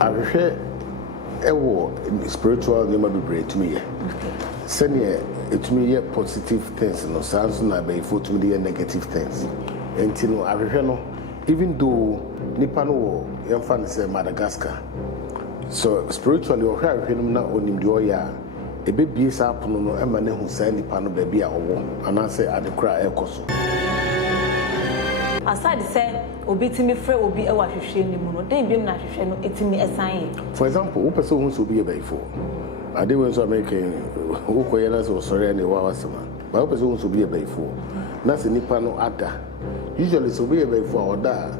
Ahwehwe ewo spiritual name be break to me. Senior it me positive things no sounds na be for to me negative things. Enti no ahwehwe no even though nipa no wo yemfa ne say Madagascar. So spiritually o hwehwe no na onim de oya e be bie sa apono no e ma ne hu sa nipa no ba bia owo ana say adekra ekoso. Aside say obi timi frɛ obi e wa hwehwɛ ni mu no den biem na hwehwɛ no etimi esan. For example, wo person hu so obi e bai fo. Ade we so American wo koye na so sorry na wa wasema. Ba wo person hu so obi e bai fo. Na se nipa no ada. Usually so obi e bai fo oda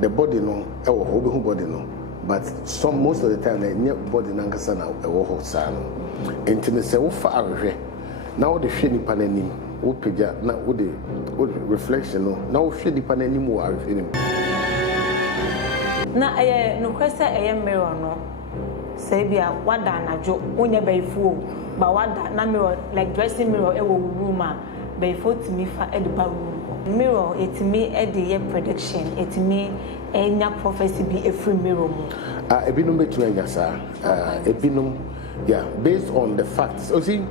the body no e wo obi hu body no. But most of the time na body na nkasa na e wo ho sa no. Enti se wo fa ahwehwɛ na wo de hwɛ nipa na nim. Wo peja na wo de reflection no na wo hwɛ nipa na nim wo ahwehwɛ nim. Na no kwese mirror no say bia wada anajo onya baifu ba wada na mirror like dressing mirror e wo room a baifu timi fa e de ba room mirror etimi e de ye prediction etimi enya prophecy bi every mirror mu ebinum betu enya sa ebinum yeah based on the facts. You see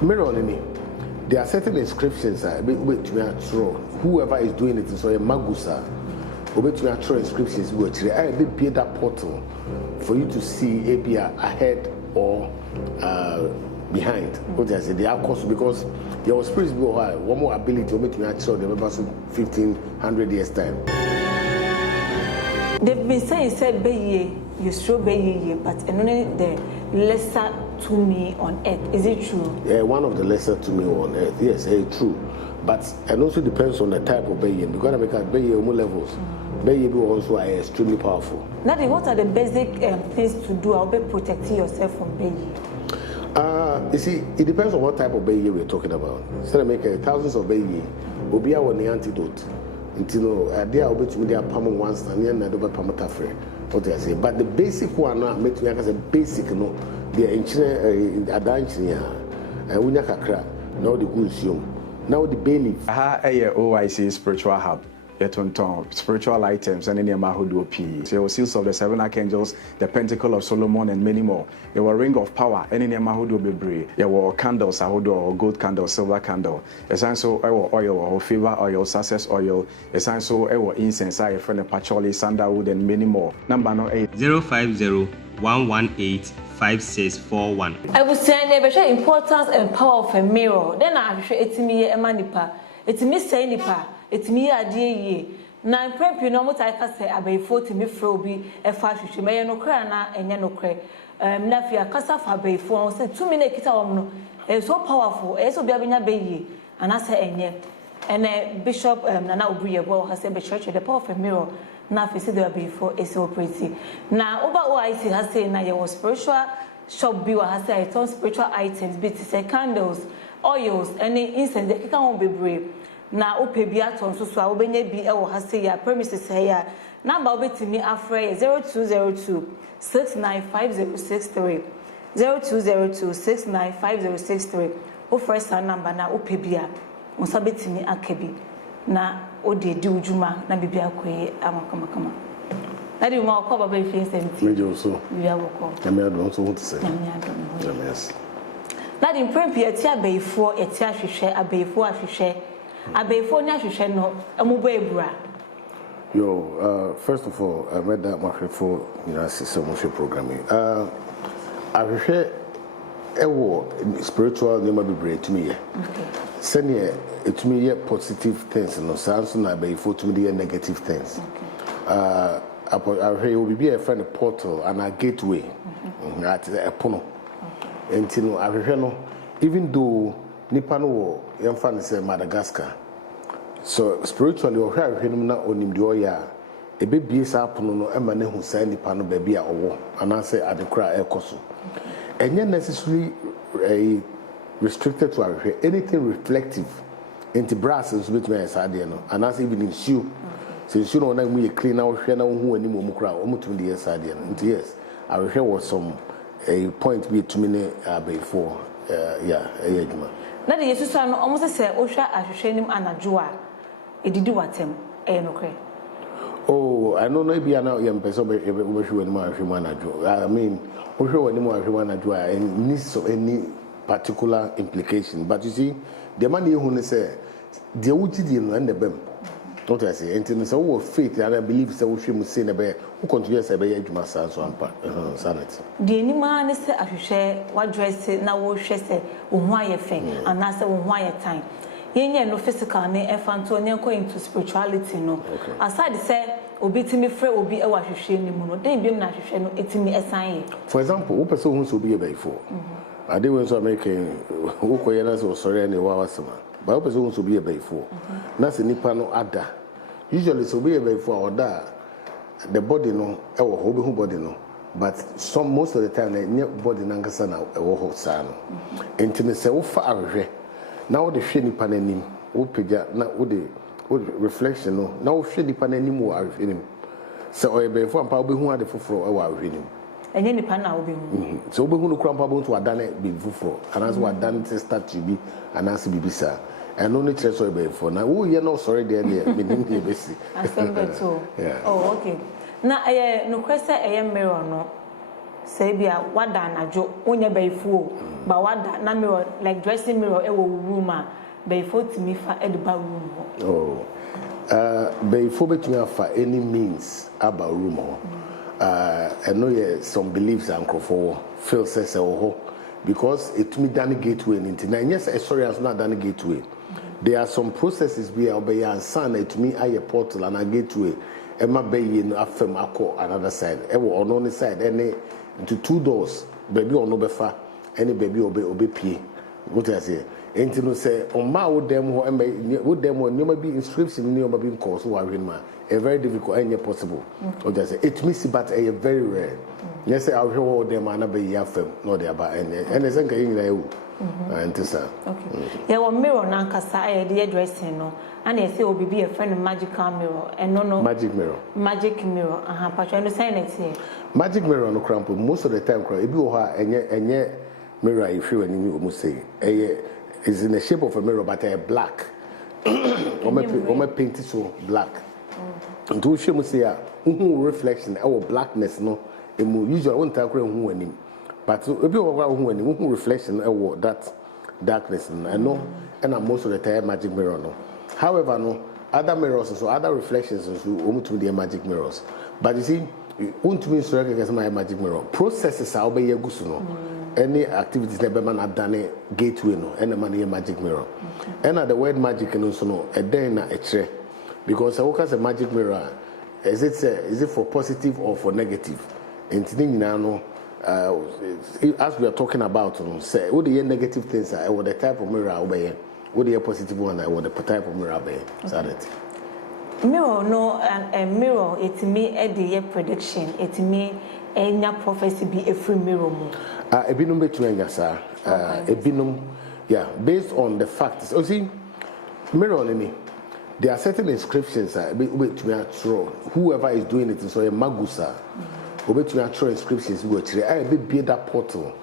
mirror ni there are certain inscriptions betu true whoever is doing it so a magusa obetumi atro inscriptions go chire I be pay that portal for you to see abia ahead or behind. What I say they are cost because your spirits go high one more ability obetumi atro the members 1500 years time. They've been saying said be you sure be but only the lesser to me on earth. Is it true? Yeah, one of the lesser to me on earth. Yes, true. But it also depends on the type of baying because I make a baying levels. Baying also are extremely powerful. Nadi, what are the basic things to do? I'll be protecting yourself from baying. You see, it depends on what type of baying we're talking about. Instead of making thousands of baying, will be our antidote. Until they are able to be palm once and then I don't pamata free. What I say, but the basic one now make me as a basic no. The engineer, engineer, unya kakra. Now the good now the bailiff. OIC spiritual hub. Spiritual items and any Mahudu P. So seals of the seven archangels, the pentacle of Solomon, and many more. There were ring of power, any Mahudu Bibri. There were candles, or gold candle, silver candle. Essential oil or favor oil, success oil. Essential incense, I friend of patchouli, sandalwood, and many more. Number 8 050 118 5641. I would say the importance and power of a mirror. Then I should etimi emanipa. Etimi say nipa. Etimi adie ye. Na prempi no mota ka say abeyfo timi fro bi e fa hwehwe me no kra na enye no kra. Na fia kasa fa abeyfo say 2 minutes kita wom no. So powerful. E so bia benya beye. Ana say enye. And Bishop Nana Obiri Yeboah has said the church the power of a mirror. Na fisi there before is operating. Na over OIC has said na your spiritual shop be has said it on spiritual items be say candles, oils, any incense they can on be brave. Na ope bi aton so so a obenya bi e wo has say ya premises here. Number obetimi afre 0202 695063 0202 695063. O first number na ope bi a onsa betimi akabi na ode di ujuma na bibia koye amakama na di mo ko baba Efie Nsem mejo so bibia boko na me adon so what say na me adon yes na di prempi eti abeyfo eti ahwehwe abeyfo ahwehwe abeyfo nya ahwehwe no amubo ebura yo first of all I read that my for system programming ahwehwe ewo spiritual name be break to me. Senior it me positive things no sounds na be for to me negative things. I will be a friend portal and a gateway at a pono. Until I no even though nipa no wo yemfa ne say Madagascar. So spiritually o hwa hwenum na onim de oya e be bie sa pono no e ma ne hu sa nipa no ba bia owo ana say adekra ekoso. Enye necessarily restricted to anything reflective into brass and submit me as no and as even in shoe since you know na we clean out hwe na hu ani mo kra o mutum de yes ade no yes I will hear what some a point be to me before yeah ejuma na de yesu so no almost say o hwa ahwehwe nim anajo a edidi watem no kre Oh, I know maybe now young person be anymore if you want to do. I mean, we show anymore if you want to do and needs of any particular implication. But you see, the money who say the UTD and the BEM. What I say, and so faith, and I believe so. We should say, who continues to be a master so sanity. The any man is a share what dress now will share why a thing and answer why a time. Yen no physical ne efanto ne ko into spirituality no. Aside say obetimi frɛ obi e wa hwehwɛ ni mu no den biem na hwehwɛ no etimi esan. For example, who person who so be a before. I dey when so American who ko yana so sorry and wa wasema. But who person who so be a before. Na se nipa no ada. Usually so be a before oda the body no e wo ho be hu body no. But most of the time the body nankasa na e wo ho sa no. Entimi se wo fa ahwehwɛ. Now the shady panenim, Upiga, now the reflection, no, now shady panenim will have him. So I be for Pabby who had the full our reading. And any pan will be so we who crump about to a done it be full, and as what done to start to be and as be sir. And only church or be for now. Oh, you're not sorry, dear, meaning the best. I think so. Yeah. Oh, okay. Now I no question a mirror no. Say be a what done a joke on your bay fool, but what that na mirror like dressing mirror a room bay foot to me for edible room. Oh, bay forbid me for any means about room. I know some beliefs and for Phil says because it me done gateway into nine. Yes, sorry, I was not done gateway. There are some processes we are by and son it me I a portal and a gateway. Emma bay in a firm another side. Ever on one side any. Into 2 doors, baby or no befa, any baby obey pay. What I say, ain't no say, on my would them would them when you may be inscription in your baby course who are in my a very difficult and yet possible. What I say, it misses but a very rare. Yes, I'll hear all them and be yafem, no, they are by and it's in there. And okay. There were mirror nankasa, the addressing no. And I say, will be a friend of magical mirror and no magic mirror. Magic mirror, but you understand it here. Magic mirror no crumple most of the time. If you are any mirror, if you must say, is in the shape of a mirror, but a black. Or painted so black. And to show me say, reflection, our blackness, no, usually I won't talk who any. But if you are who reflection, that darkness, I know, and most of the time magic mirror, no. However, no other mirrors or other reflections to the magic mirrors. But you see, won't mean to recognize my magic mirror. Processes are obey gusuno. Any activities that man have done a gateway no, and a money magic mirror. And the word magic and also no a day na a tre. Because I work as a magic mirror. Is it for positive or for negative? And now as we are talking about, say what the negative things are, what the type of mirror obey. What the positive one I want the type of mirror be sanity. Mirror no a mirror it me a the prediction it me a prophecy be a free mirror mo. A binum between us a binum yeah based on the facts. You see mirror me there are certain inscriptions between whoever is doing it so a magusa between inscriptions we be that portal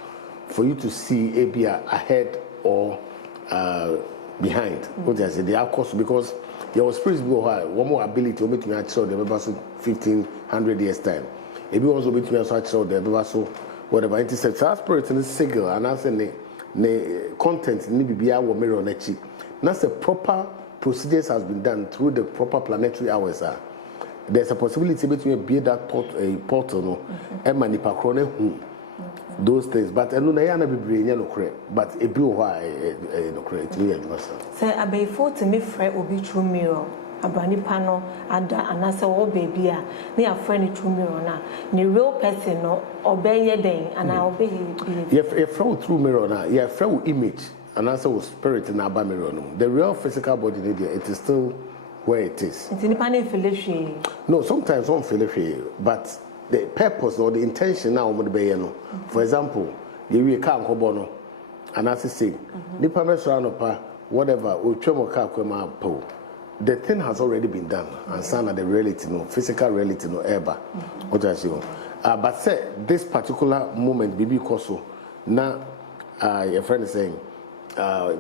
for you to see a be ahead or behind. What I say, they are cost because your spirits go high. One more ability to make me actual the members 1500 years time. If you also make me actual the members so whatever it is. So spirit in the single and as the content need to be our mirror nechi. That's the proper procedures has been done through the proper planetary hours. There's a possibility between be that portal no and manipacrone who. Those things, but I know I am no correct. But a blue why no correct. Say a bay for to me friend will be true mirror. A brandy panel and answer all baby. They are friendly true mirror now. The real person no obey your day and I obey him. You throw through mirror now. You throw image and answer with spirit in our mirror. The real physical body it is still where it is. It's in the panel. No, sometimes one feel but. The purpose or the intention now would be for example, you can't go bono and as I say, nipa mesrano whatever the thing has already been done and some the reality no physical reality no ever. What I say, but say this particular moment bibi koso na your friend is saying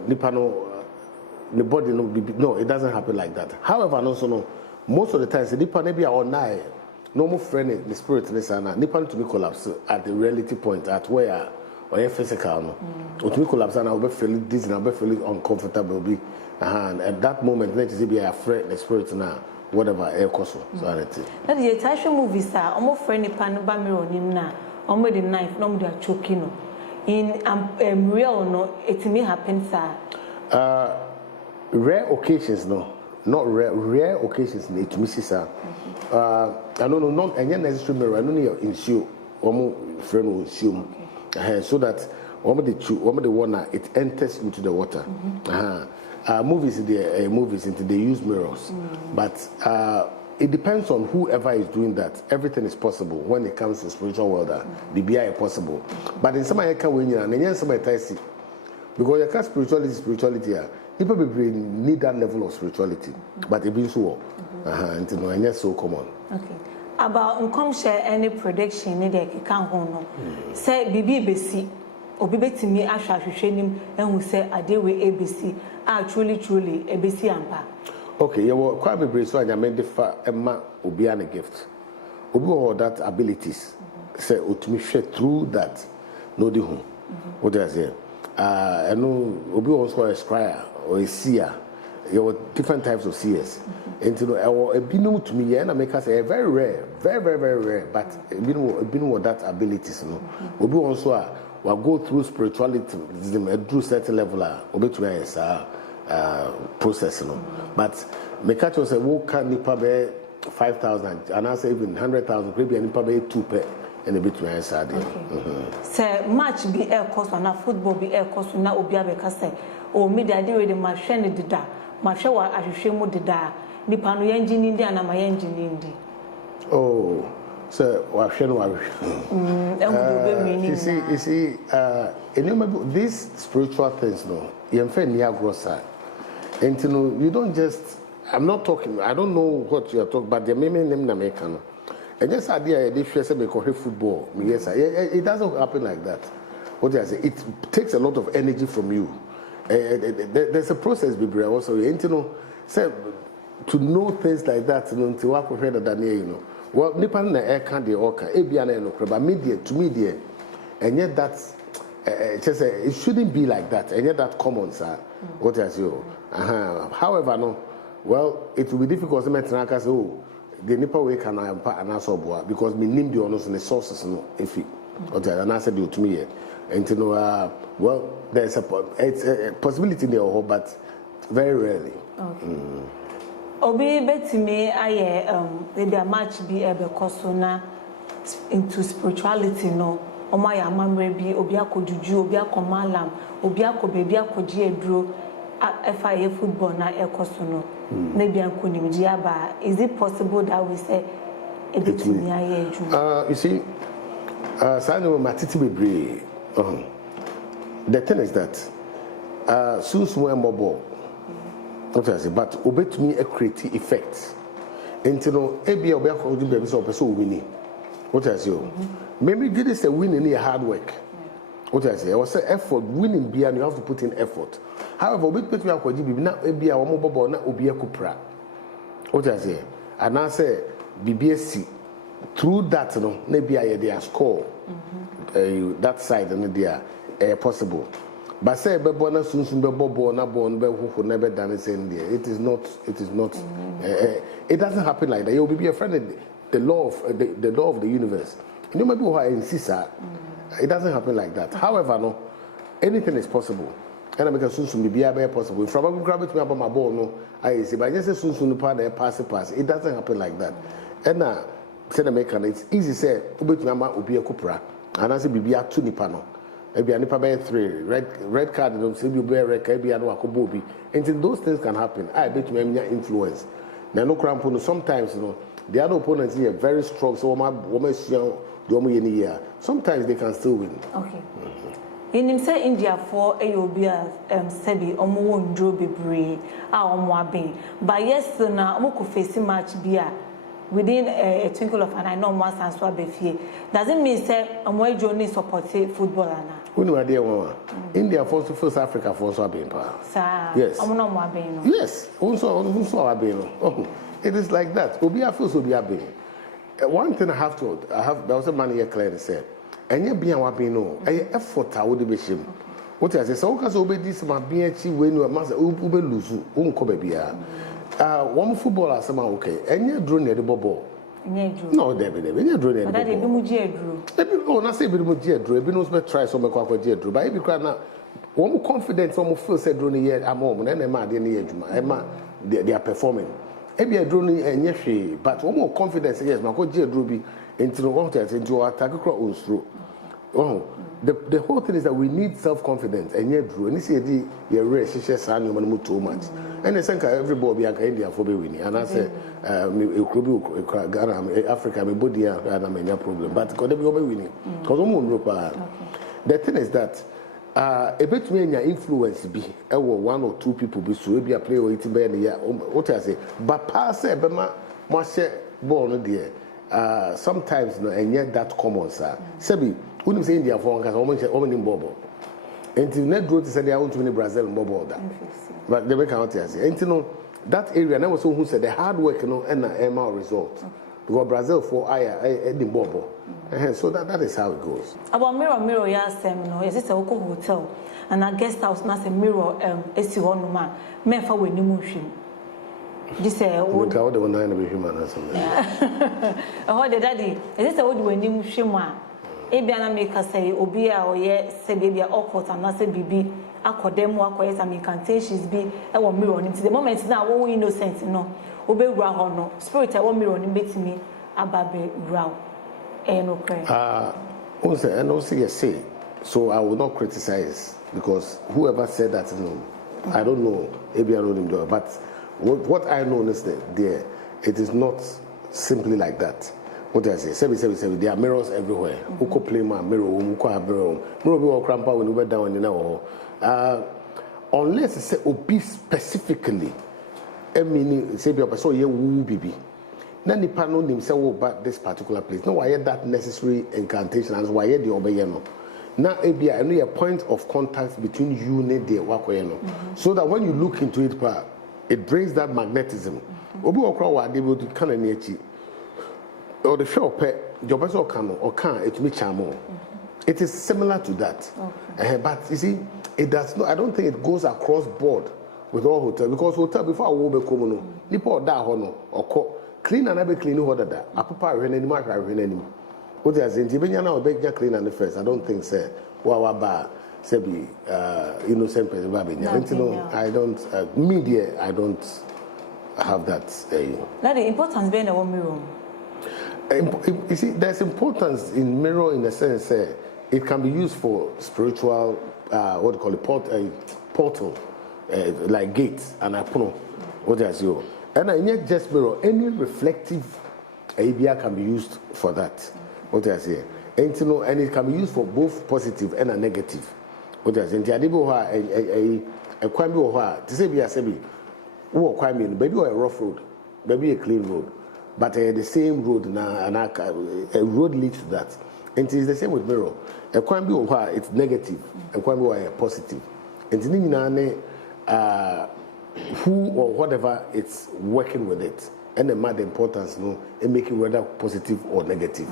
nipa no the body no it doesn't happen like that. However, also no most of the times the nipa maybe are online normal friend the spirit ne sana nipa to be collapse at the reality point at where or physical no to be collapse and I will be feeling dizzy, I will be feeling uncomfortable be and at that moment let it be a friend the spirit now whatever air cost so that that the Tasha movies are almost friend nipa no ba mirror nim na omo the knife no dey choking no in real no it may happen sir rare occasions no not rare occasions it misses I don't know not any necessary mirror I don't need ensure friend will assume so that one of the one it enters into the water movies into they use mirrors but it depends on whoever is doing that. Everything is possible when it comes to spiritual world. The BI is possible but in some I can't win and some because you can't spirituality people need that level of spirituality, but it means so. And it's so common. Okay. About share any prediction needed can hold. Say BB BC or BB me him and we say a day with ABC are truly ABC ampa. Okay, you were quite brave, so I made the far Emma Obiana gift. Obi that abilities say to share through that no the home. What do I say? I know Obi also a scryer or a seer. There were different types of seers. And you know, a binu to me, and I make us say very rare, very rare. But a binu that abilities, no. Obi also will go through spirituality, through certain level, Obi to me process, no. But make us say, "Who can nipa be 5,000?" And I say even 100,000, maybe nipa be 2 per. And a bit to answer there. Say match be air cost on a football be air cost na obi abeka say o me dey dey the match ne dida match wa ahwehwe mu dida nipa no engine ndi ana ma engine ndi oh so wa hwe no wa you see these spiritual things no you fe near grocer and you know you don't just I'm not talking I don't know what you are talking but the name na make no. And yes, idea they say we call football. Yes, it doesn't happen like that. What I say, it takes a lot of energy from you. There's a process, baby. Also, you know, say to know things like that. You know, to work with that, you know. Well, Nipan na air can the orca. Ebiana no crab. Media to media, and yet that's just it shouldn't be like that. And yet that common, sir. What I say. However, no. Well, it will be difficult to make say, oh. The nipa we can and also because me name the honors and the sources no Efie and I said you to me and you know well there's a possibility there but very rarely. Okay. Obi betime aye maybe a match be ebe kosona into spirituality no omo ya mamre bi obi akoduju obi akomalam obi akobebi akoji eduro FIA football na ekosono maybe is it possible that we say a bit you see the thing is that soon mobile what I say but obey me a creative effect and you know ebi obi akodu baby so person winning what I say maybe this is a winning in hard work. What I say, I was say effort winning beer and you have to put in effort. However, we put you akwaji bibi na ebia wo mobile na obi akupra. What I say, and I say BBSC through that no na bia they score that side and they possible. But say bebo na sunsun bebo na bon be huhu na be dance say there. It is not it doesn't happen like that. You will be a friend of the law of the law of the universe. You know maybe who I insist it doesn't happen like that. However, no, anything is possible. And I make a soon be possible. If I grab it me about my ball, no, I say, but I just say soon part there pass. It doesn't happen like that. And now, say the maker, it's easy say, ubit mama ubi a cupra, and I say be a 2 nipano. Maybe a nipa by 3 red card. Don't say you bear red card. Be a no akobobi. Until those things can happen, I bet you me influence. Now no cramp. Sometimes you know the other opponents here very strong. So sometimes they can still win. Okay. In him say India for Ayobia Sebi omo wondro bebre a omo aben. But yes na omo ko face match bia within a twinkle of an eye no more sans so abefie. Doesn't mean say omo journey support footballer na. Who know idea one? India first Africa for so aben pa. Sir. Yes. Omo no mo aben no. Yes. Also aben no. Oh. It is like that. Obi feels Obi Abe. One thing I have, there was a man here clearly said, and you be a wabi no, effort I would be shame. What I say, so because Obi this my BH when you are master Ube Luzu, baby. One footballer, some okay, and you drew near the bubble. No, David, you drew near the bubble. Oh, not say Bimuji drew, Binus may try some Quaco drew, but every crowd now, one more confident, some feel said drew near a moment, and Emma, Emma, they are performing. Maybe a drone and yes, but one more confidence, yes, my coach Druby into the water, into our attack across through. Oh, the whole thing is that we need self-confidence, and yet, Drew, and this is the race, she says, I'm not too much. And I think everybody be India for be winning, and I say, Ghana, Africa, my body, and I'm no problem, but because they be winning. Because the thing is that. A bit when your influence be, one or two people be so be a player or it be any what I say, but pass Bema must say born there. Sometimes no, and yet that common, sir. Sebi, wouldn't say India for woman in Bobo. Until net growth is said they want to win Brazil and Bobo. But they make out here. And you know, that area, and I was who said the hard work and the MR result. Because Brazil for Eddie Bobo. So that is how it goes. About mirror, yes, is it a local hotel and a guest house, not a mirror, SC1 man, men for when you move him. This say, oh, the one nine of human or something. Oh, the daddy, is it a wood when you move him? Abiana make us say, Obia or yes, say baby, awkward, and not say baby, academ work, or some incantations be a one mirror into the moment now, oh, innocent, no. Obe raw no spirit I want mirror ni betimi ababe raw no cry and also you say so I will not criticize because whoever said that no I don't know maybe I don't know but what I know is that there it is not simply like that. What I say 777 there are mirrors everywhere who could play my mirror who could have mirror be all crampa when you went down in now unless it's say obi specifically I mean, say, be so ye woo bibi. Now, the panel himself about this particular place. No, I had that necessary incantation as why the obeyano. Now, I know a point of contact between you and the wakoyano. So that when you look into it brings that magnetism. Obi okra they will do kind of near or the show pet, your person or can it me chamo. It is similar to that. But you see, it does not, I don't think it goes across board. With all hotel because hotel before I will be coming nipo da hono or clean and be clean order that a papa when any mark any what is in Tibenya now beg clean and the first I don't think say wa ba say be innocent person baby I don't media I don't have that that the importance being a mirror you see there's importance in mirror in the sense it can be used for spiritual what do you call it portal like gates and apono what I say and I not just mirror any reflective area can be used for that what I say and you know and it can be used for both positive and a negative what I say and adibo ha a kwambi o ha to say be a sebi wo kwambi baby a rough road baby a clean road but the same road na and a road leads to that and it is the same with mirror a kwambi o ha it's negative a kwambi o positive and ni who or whatever it's working with it and the matter importance no and make it whether positive or negative.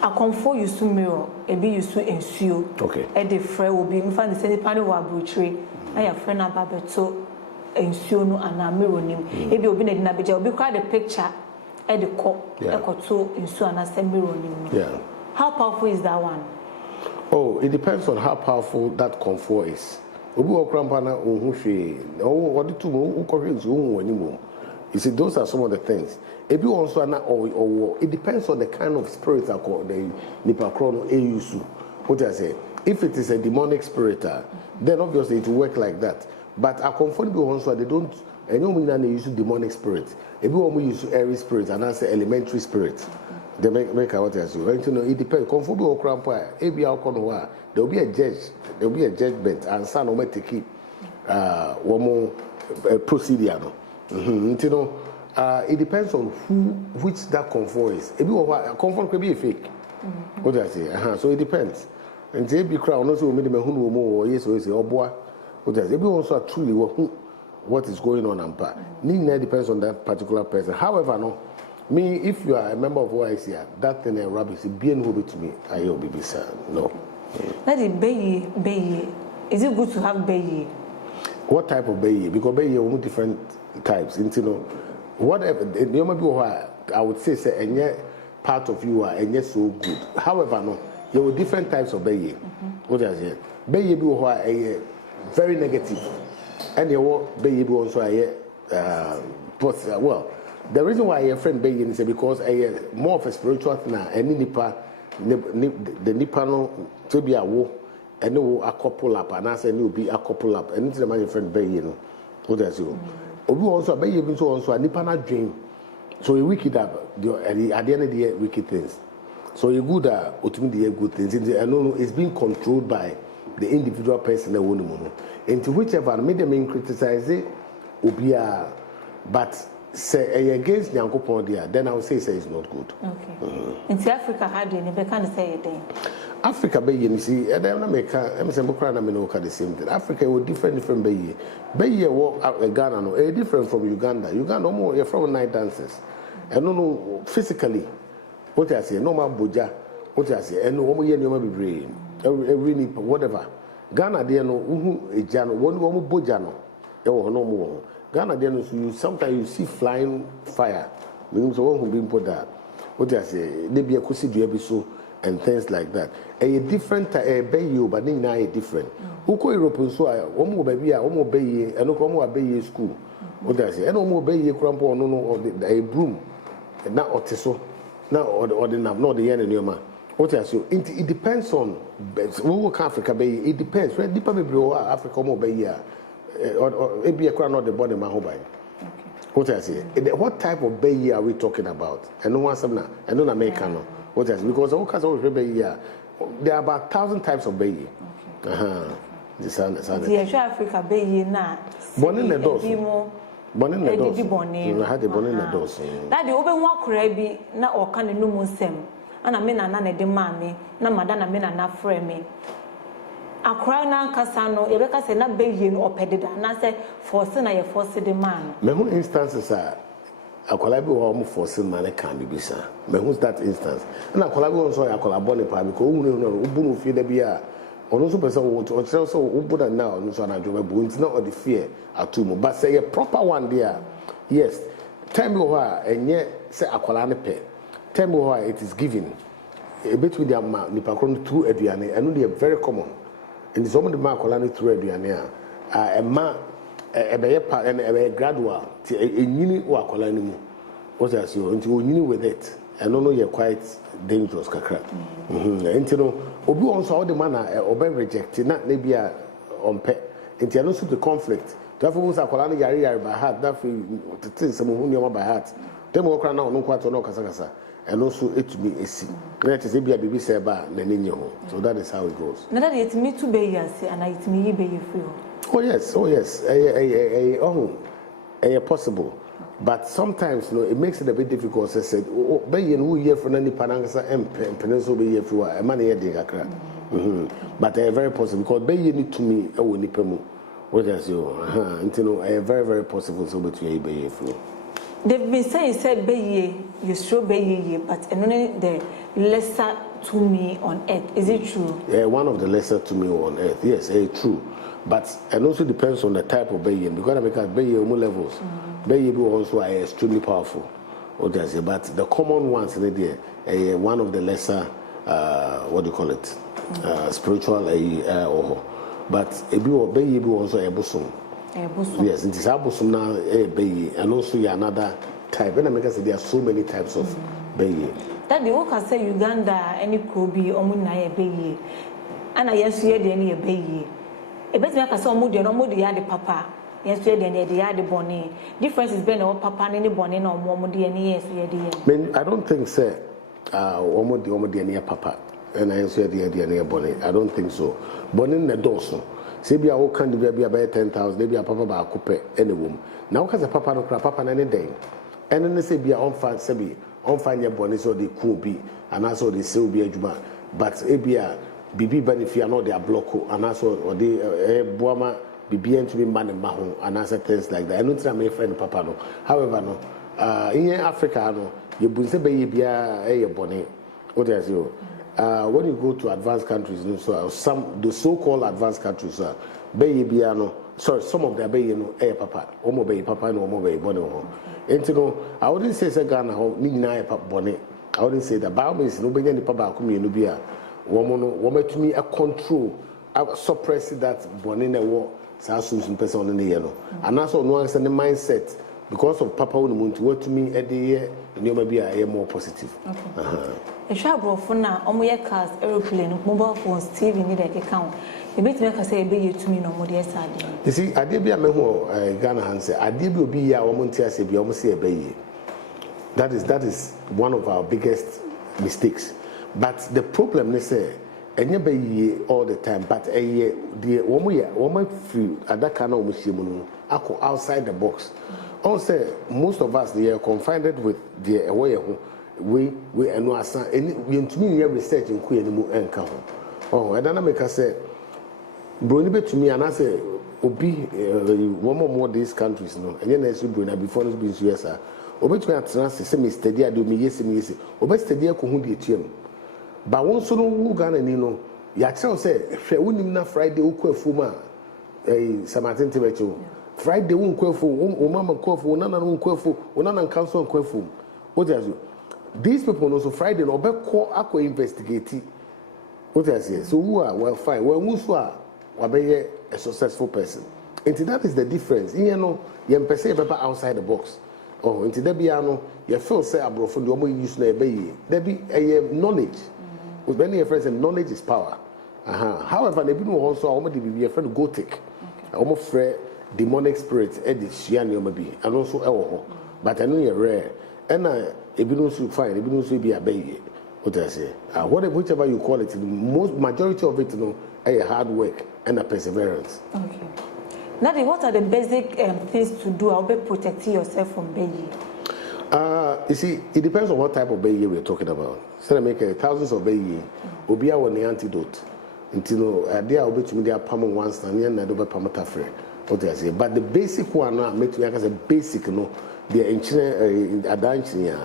A comfort you to mirror a be you to ensue okay and the friend will be in fact the same panel wa brutry I have friend about to ensue no and a mirror name if you be in a bija will be quite a picture at the cop to ensue and a mirror name. How powerful is that one? Oh, it depends on how powerful that comfort is. You see, those are some of the things. If you also or it depends on the kind of spirit I call the Nipacron Eusu. What I say, if it is a demonic spirit, then obviously it will work like that. But a comfortable ones they don't. I know we use demonic spirit. If you want to use airy spirit and answer elementary spirit, they make what I say. You know, it depends. Comfortable or crampa, there will be a judge. There will be a judgment, and son will make keep one more procedure. You know, it depends on which that comfort is. If you comfort could be a fake. What do I say? So it depends. And say be crown also made me who more yes or boy. What does it be also truly what is going on and depends on that particular person. However, no, me, if you are a member of OIC, that thing is rubbish. Being will be to me, I will be sir. No. That is bayi. Is it good to have bayi? What type of bayi? Because bayi are different types. You know, whatever. You might be I would say, and yet part of you are and yet so good. However, no, there were different types of bayi. What I say, bayi be a very negative, and there were bayi also well. The reason why your friend bayi is because more of a spiritual thing. Any nipa, the nipa no to be a wo, and no a couple up, and I say you be a couple up, and it's the my friend bayi no. What I say, obi also bayi be so also a nipa na dream. So you wicked up at the end of the year wicked things. So you good ultimately good things. And no, it's being controlled by the individual person that won the money. Into whichever made them criticize it, but say against Nyankopon there, then I would say it's not good. Okay. Into Africa, how do you say it then? Africa, you see, and then America, I'm saying the same thing. Africa was different Baye. Baye walk Ghana, no, different from Uganda. Uganda, more you're from night dances. And no, physically, what I say, no more boja, what I say, and no more year, no more be every whatever. Ghana, there no, jano, one bojano, no more. Ghana, there no, you sometimes you see flying fire. Means one who been put that. What I say, they be a kusi do episode. And things like that. A different bayi, but now a different. Who call Europe so I almost baby, almost bayi, and no come bayi school. What I say, and almost bayi crumple no a broom, and not otiso, now or the not the end of your man. What I say, it depends on who Africa bayi, it depends. Where deeper baby Africa more bayi, or maybe a crown not the body my home. What I say, what type of bayi are we talking about? And no one some now, and no American. What else? Because all kinds of bayi, there are about 1,000 types of bayi. The Africa bayi na. Born in the doors. Born in the doors. I had the born in the doors. That the open one crabby na or can no Nsem. And I mean Nana de mammy, na Madana men and not frame. A cry now Cassano, Ereka say not bayi or pedida, and I say for sin I force the man. Many instances are. A collaboration almost for some man can be sir. But who's that instance? And a collaboration also a collaboration because who feel the beer or no person or so Ubuda now, no son, it's not the fear at all. But say a proper one there. Yes. Tell me why, and yet say a colanipe. Tell me why it is given a bit with the Nipacron through Adriane, and only a very common. And some of the Marcolani through Adriane, a man. A gradual, a uni or colonial. What I say, until you with it, and no, you're quite dangerous, Kakra. And you know, Obu also all the manner or be rejected, not maybe on pet, and you also the conflict. Therefore, was a colonial yari by heart, that to tell some who knew by heart. Them walk around no quite no Casacasa, and also it to be a sea. That is a baby seba, Nenino. So that is how it goes. Not that it's me to be and I me be free. Oh yes, possible, but sometimes you know it makes it a bit difficult. As I said, bayi who hear from any panangasa and peninsula be here for a money a day, but very possible because bayi need to me a winnie pemu. What I say, you know, very very possible so between bayi flow. They've been saying said bayi, you show bayi, but only the lesser to me on earth. Is it true? Yeah, one of the lesser to me on earth. Yes, true. But it also depends on the type of bayi. Because bayi are more levels. Bayi also are extremely powerful. But the common ones in there, one of the lesser, what do you call it? Spiritual. But bayi also a bosom. Yes, it is a bosom now, bayi, and also another type. And there are so many types of bayi. That the work say Uganda, any Kobe, or Munaya bayi, and I yes, you any bayi. A bit like I saw Moody and Moody had the papa. Yesterday, and they had the bonnet. Difference is being our papa and any bonnet or more Moody and yes, I don't think, sir, Omodi near papa. And I answer the idea near bonnet. I don't think so. Bonnet in the dorsal. Say be a whole candy be about 10,000, maybe a papa by a coupe, any woman. Now, because a papa no crap papa any day. And then they say be a on find your bonnet so they could be, and also they say be a juma. But it be a Bibi benefit not their block and also or the Boama bibia to be man and maho and answer things like that. I don't think my friend papa no. However, no, in Africa, no, you bunse be bia a bonnet. What is you? When you go to advanced countries, you know, so some the so-called advanced countries, be bia no. Sorry, some of them be papa, omo be papa no omo be bonnet. And you know, I wouldn't say Ghana ho ni na papa bonnet. I wouldn't say that. Bible means no be any papa kumi no bia. Woman to me a control, suppress that bonnet na wo. Some person in the yellow, and also no one the mindset because of Papa Unumun to work to me at the year, and you may be a more positive. A sharp for now, omoye cars, aeroplane, mobile phones, TV need a account. You bet make us say be to me no more. Yes, you see, I did be a memo, Ghana answer. I did be a woman to say be almost a bay. That is one of our biggest mistakes. But the problem is and you be all the time, but the woman free at that kind of machine outside the box. Also, most of us they are confined with the way we and no asa any to me research in Queen and come. Oh, I don't make us say Bruni to me and I say Obi one more these countries no and then I see Bruna before it's been years. Obi to me at say me steady I do me yes. Obi steady ko hu the TM. But once you know Ghana, you know, you tell say, "When Friday, we go for Samaritan Tibeto. Friday, we go for Mama go for Nana go for Nana Council go for." What does you? These people also Friday no be call ako investigate. What does you? So who are well fine? Well, who are we a successful person? And that is the difference. You know, you person be outside the box. Oh, into the piano, you feel say abroad from the omo use na be there be a knowledge. With many friends, knowledge is power. However, they be also almost be a friend gothic, almost free demonic spirits, and also but I know you're rare. And I be fine, it be be a baby. What I say, whichever you call it, the most majority of it, you know, a hard work and a perseverance. Okay. Nadi, what are the basic things to do? I'll be protecting yourself from baby. You see, it depends on what type of baby we're talking about. So I make thousands of baby. Obi a one antidote. Until they are to me they are palm once and then they palm tafre. What I say, but the basic one now make me as a basic no. The engineer adanchinia.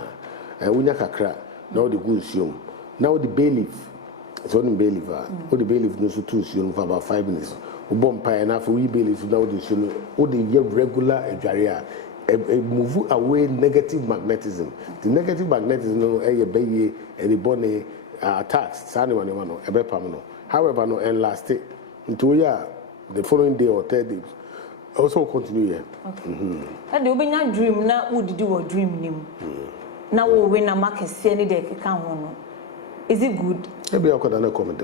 Unya kakra. Now the good assume. Now the bay leaf. It's only bay leaf. All the bay leaf no so too soon for about 5 minutes. Ubom pie enough we bay leaf now the soon. All the regular area. Move away negative magnetism. The negative magnetism no baby any bone attacks. However, no and last it until the following day or 3 days. Also continue here. Okay. And the obenya dream na would do or dream nim. Now we win a market see any day can one. Is it good? Maybe I could not comment.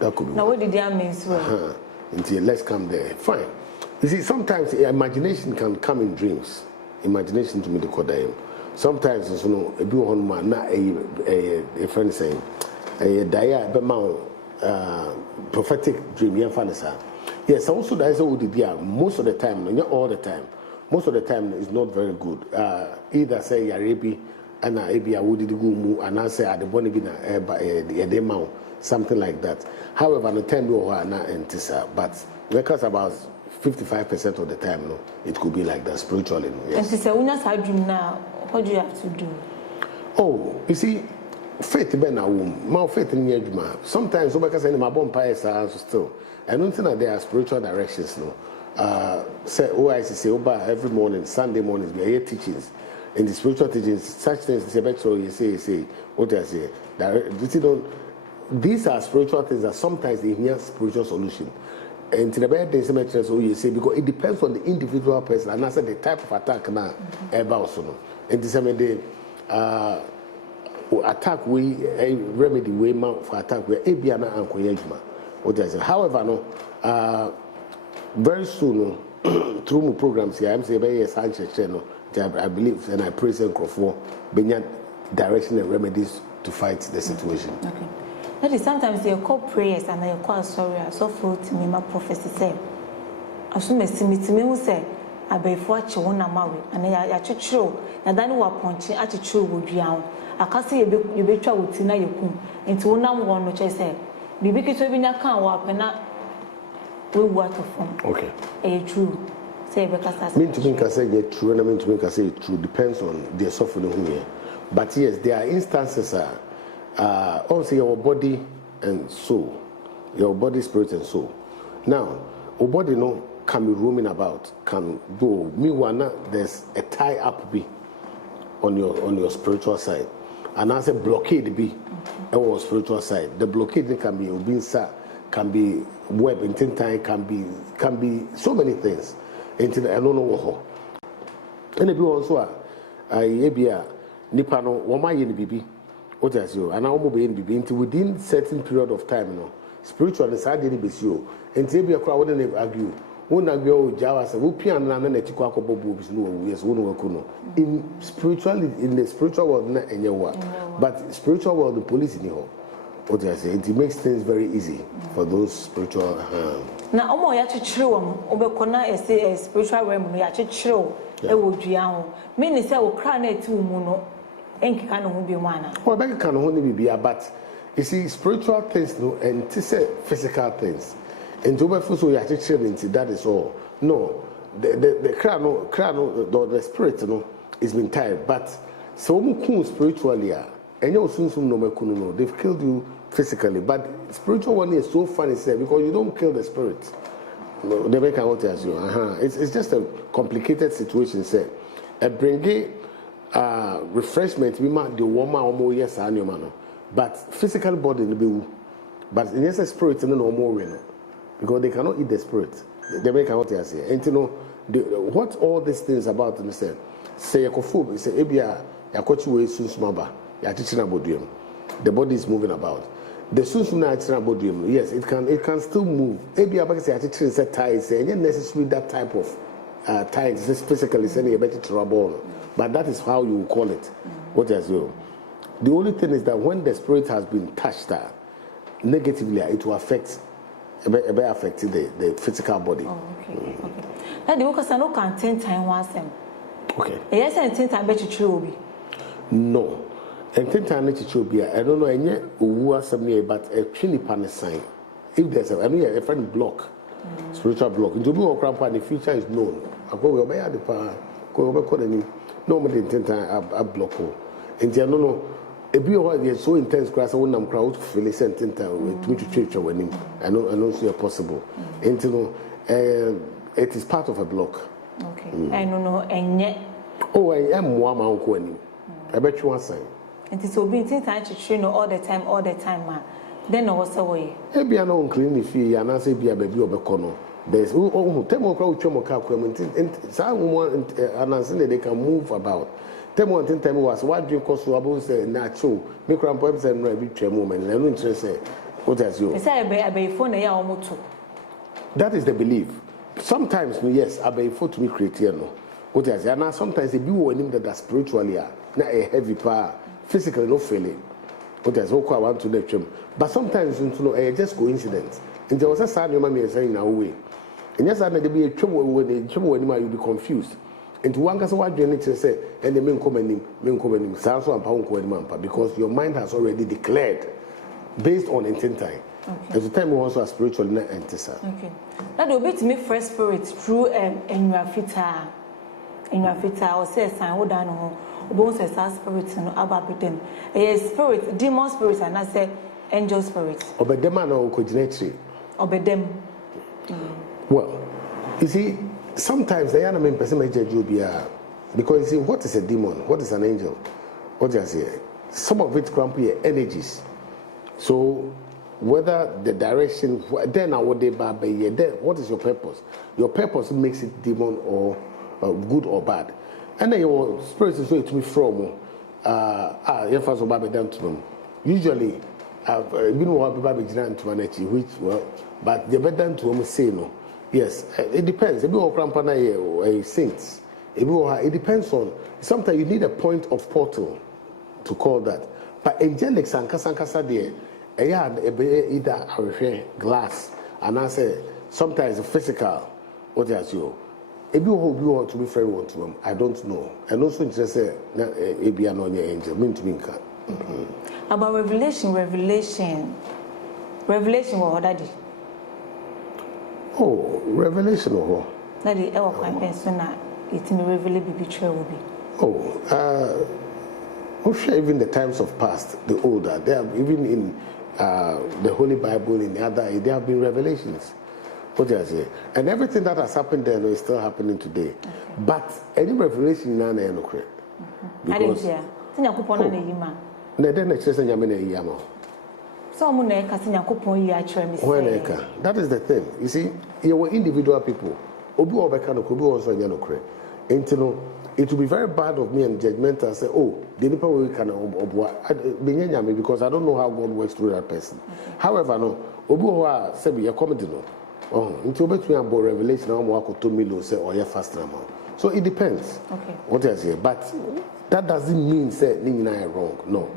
That could be. Now what did that mean? So until let's come there. Fine. You see, sometimes imagination can come in dreams. Imagination to me the code. Sometimes you know a bit on man not a friend saying a dia prophetic dream yeah fantasy. Yes, also there is a would most of the time, not all the time. Most of the time is not very good. Either say Arabi and Abia would go move and I say at the bonibina a demo something like that. However, the time we are not entisa, but because about 55% of the time, no, it could be like that spiritually. No? Yes. And so when you say dream now, what do you have to do? Oh, you see, faith be na womb. My faith in your dream. Sometimes, because I my bomb pies are still. I don't think that there are spiritual directions. No, say I say every morning, Sunday mornings, we hear teachings. In the spiritual teachings, such things. You say what I say. These are spiritual things that sometimes they hear spiritual solution. And to the bad days, you say because it depends on the individual person and also the type of attack now about so. And the same day, attack we remedy way for attack we Abiana and Koyajma. What I say. However, no, very soon through my programs here, I'm saying Sanchez channel. I believe and I praise and for being direction and remedies to fight the situation. Okay. That is sometimes they call prayers and they call sorry. So for to me, my prophecy say, as soon as me who say, I be for children marry, and I true, and then we are punching at a true would drown. I can't say you be trouble tonight, you come into one which I say, be big to be not can walk and not we work from. Okay. True. Say because mean to me can say it's true, and I mean to me can say it's true. Depends on the suffering here. But yes, there are instances also your body and soul, your body, spirit, and soul. Now, your body can be roaming about, can go. Meanwhile, there's a tie up be on your spiritual side, and as a blockade be on your spiritual side. The blockade can be obinsa, can be web, intention, can be so many things. Until I don't know what. And if you also are nipa no woma ye ni bibi what as you and omo be ni bibi until within certain period of time spiritually say dey be see o until be akra wo dey argue won argue o jawa say wo pian na na tikwa akobo bo bi no yes wo no waku no in spiritually in the spiritual world na enye wa but spiritual world the police ni ho what I say it makes things very easy for those spiritual na omo ya chichire wo obekọ na say spiritual realm no ya chichire wo e wo dua ho mean say wo kra na eti wo mu no enkika no ho bi mu ana well back can ho ni bibia but you see spiritual things no and to say physical things and to be so ya chichire into that is all no the kra no the spirit no is been tired but so mu kun spiritually and you soon no mekunu no they've killed you physically but spiritual one is so funny say because you don't kill the spirit no they make out as you it's just a complicated situation say a bring refreshment we ma the woman almost yes no but physical body no be but in yes spirit no more no because they cannot eat the spirit they make out as here and you know what all these things about them say ekofo say ebia yakochi we sunsunaba ya chichina bodium the body is moving about the sunsuna chichina bodium yes it can still move ebia ba say ya chichina say tie say not necessarily that type of tie just physically say you better trouble but that is how you call it what as you the only thing is that when the spirit has been touched negatively it will affect the physical body. Oh, okay. Now the workers no can 10 time once them. Okay. Yes, and 10 time bet you will be. No. And 10 time let you be. I don't know any who are some but a trini pan sign. If there's a friend block, spiritual block. Into be or grandpa the future is known. I go away the power. Go over calling normally 10 time I block. And no. A be what so intense class when I'm crowd feel sentence to me to church when him. I know see possible. And it is part of a block. Okay. I don't know and yet I am one man. I bet you one sign. And it's so being time to train all the time man. Then also way. Maybe I know clean if you and I say be a baby of a corner. There's temo crowd chomo and someone and I say they can move about. Temo and time was what do you call so about say natural. Make grandpa and every moment. And I'm interested. What as you? Say I be phone ya almost. That is the belief. Sometimes yes, I be for to me create no. What as and sometimes they be one that are spiritually na a heavy power, physically no failing. What as what I want to let them. But sometimes you know just coincidence. And there was a sign your mommy saying now way. And yes, I may be a trouble when you'll be confused. And one can say what you need to say, and the main comment, sounds so pound because your mind has already declared based on intent time. Okay. At the time we also are spiritual not enter. Okay. Now the bit me first spirit through in your fita or say sign what down no both say spirit no about them. A spirit, demon spirit and I say angel spirit. Obey them or coordinate. Obey them. Well, you see, sometimes the enemy person may judge you because you see, what is a demon? What is an angel? What do I say? Some of it can be energies. So whether the direction, then I would then what is your purpose? Your purpose makes it demon or good or bad. And then your spirit is way to be from usually you know what people which well, but the better to say no. Yes, it depends. If you are a saint, it depends on. Sometimes you need a point of portal to call that. But angelic sankasa there, either glass and I say sometimes physical. What is you? If you want to be friend one to them, I don't know. And also just say it be an angel. Mean to me. About revelation. What that is? Oh, revelation or that the ever quite person it's me reveal be will be. Even the times of past, the older, they have even in the Holy Bible, in the other, there have been revelations. What do I say? And everything that has happened then is still happening today. Okay. But any revelation now, no correct. Because so that is the thing. You see, you were individual people. It will be very bad of me and judgmental and say, oh, the people will can because I don't know how God works through that person. Okay. However, no, Obu say we are comedy no. Oh, until between about revelation, I'm walk to me say or you fast amount. So it depends. Okay. What I say, but that doesn't mean say Nina wrong. No,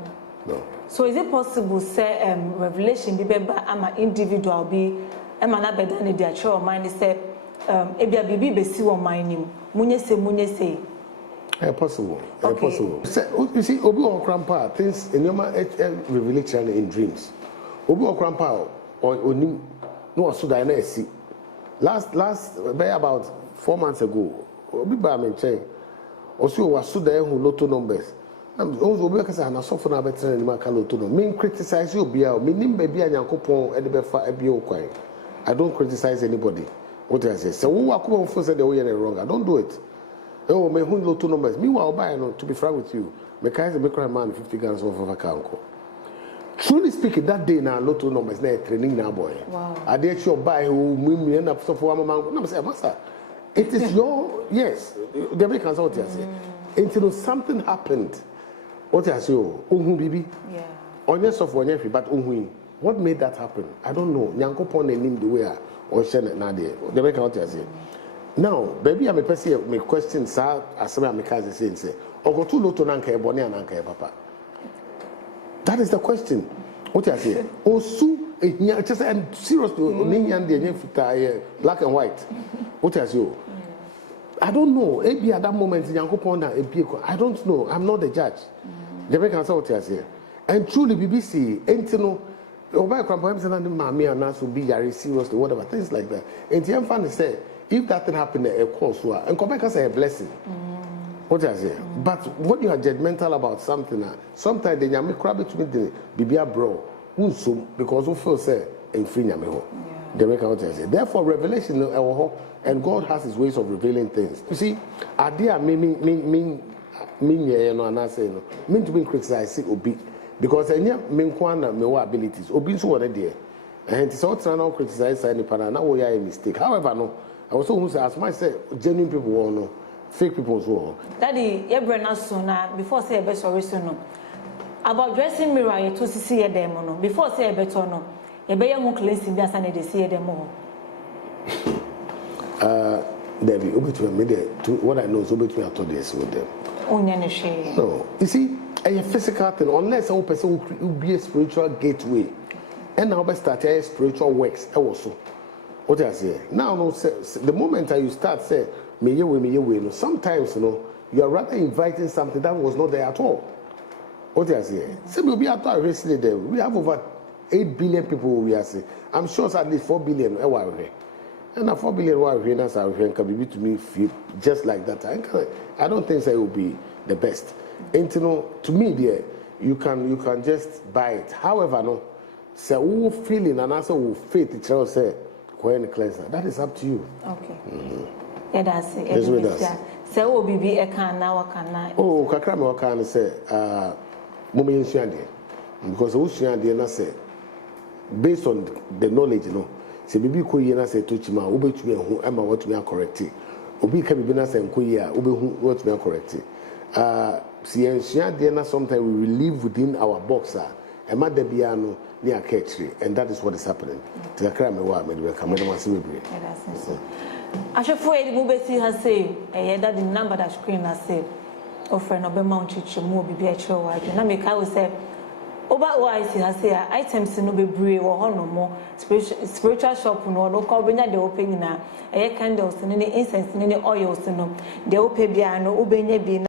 no. So is it possible say revelation be I'm an individual be I'm not better than the actual mind say ebia bibi be see one mind him. Munye say. Possible. Possible. You see, Obi or Grandpa things in your revelation in dreams. Obi or Grandpa or no so that I see. Last about 4 months ago, Obi ba me chain. Also was so there who lotto numbers. I'm also because I so for na better than my lotto no. Me criticize you be me nim baby Yankopon e de be fa e kwan. I don't criticize anybody. What I say? So who come on say the way you're wrong. I don't do it. Oh, my who lotto numbers. Meanwhile, buy no. To be frank with you, me kind of make a man 50 grams of a canco. Truly speaking, that day now lotto numbers na training now boy. Wow. I did your buy who me end up so for one man. No, say master. It is your yes. The Americans out here say until something happened. What I say, oh, bibi. Yeah. On your soft one but what made that happen? I don't know. Nyankopon name the way or share na there. The American out here say. Now, baby, I'm a person me question sir as some me can say or go to lotto nanka e boni ananka e papa. That is the question. What I say? Osu just and seriously oniyan dey fita black and white. What I say? I don't know. Maybe at that moment Yankopon na ebie I don't know. I'm not the judge. The make answer what I say. And truly BBC entino oba kwampa him say na mama and so be yare seriously whatever things like that. And the fan say if that thing happen a course and come back as a blessing. What I say? But when you are judgmental about something, sometimes they nyame crab between the bibia bro, unso because who feel say and free nyame ho. They make what I say. Therefore, revelation and God has His ways of revealing things. You see, idea mean you know, and I say no mean to be criticized obi because enya mean kwana me abilities obi so one there. And it's all trying to criticize any partner. Now we are a mistake. However, no. I also who say as much say genuine people will know, fake people as well. Daddy, your brain so now before say a best sorry so no. About dressing mirror you to see a demo no. Before say a better no. You be young cleansing be asane they see a demo. Debbie, what I know is between I told this with them. No, you see, a physical thing unless a person will be a spiritual gateway, and now start a spiritual works also. What I say now, no, the moment you start say me no. Sometimes you are rather inviting something that was not there at all. What I say, say we be at all recently there. We have over 8 billion people. We are saying I'm sure it's at least 4 billion. And 4 billion can be to me feel just like that. I don't think that it will be the best. And to me, there you can just buy it. However, no, say who feeling and also who faith each other say. Cleanser. That is up to you. Okay. Yeah, that's it. So, Bibi, I can now. Oh, Kakrama can say, Mummy Shandi. Because who Shandi say, based on the knowledge, say, Bibi Koyana say to Chima, Ubi to me, who am I what we are correcting. Ubi can be Bina and Koya, Ubi what we are correcting. See, Shandi, sometimes we will live within our boxer. And Mother Biano near Ketri, and that is what is happening. To the crime, we come in. I should for the movie has said, that the number that screen has said, or friend of a mountain, more be a show. I can make I say, about why he has said items no be brave or no more spiritual shop no local bring the opening now. A candles and any incense and any oils no, the open piano, Ubenya be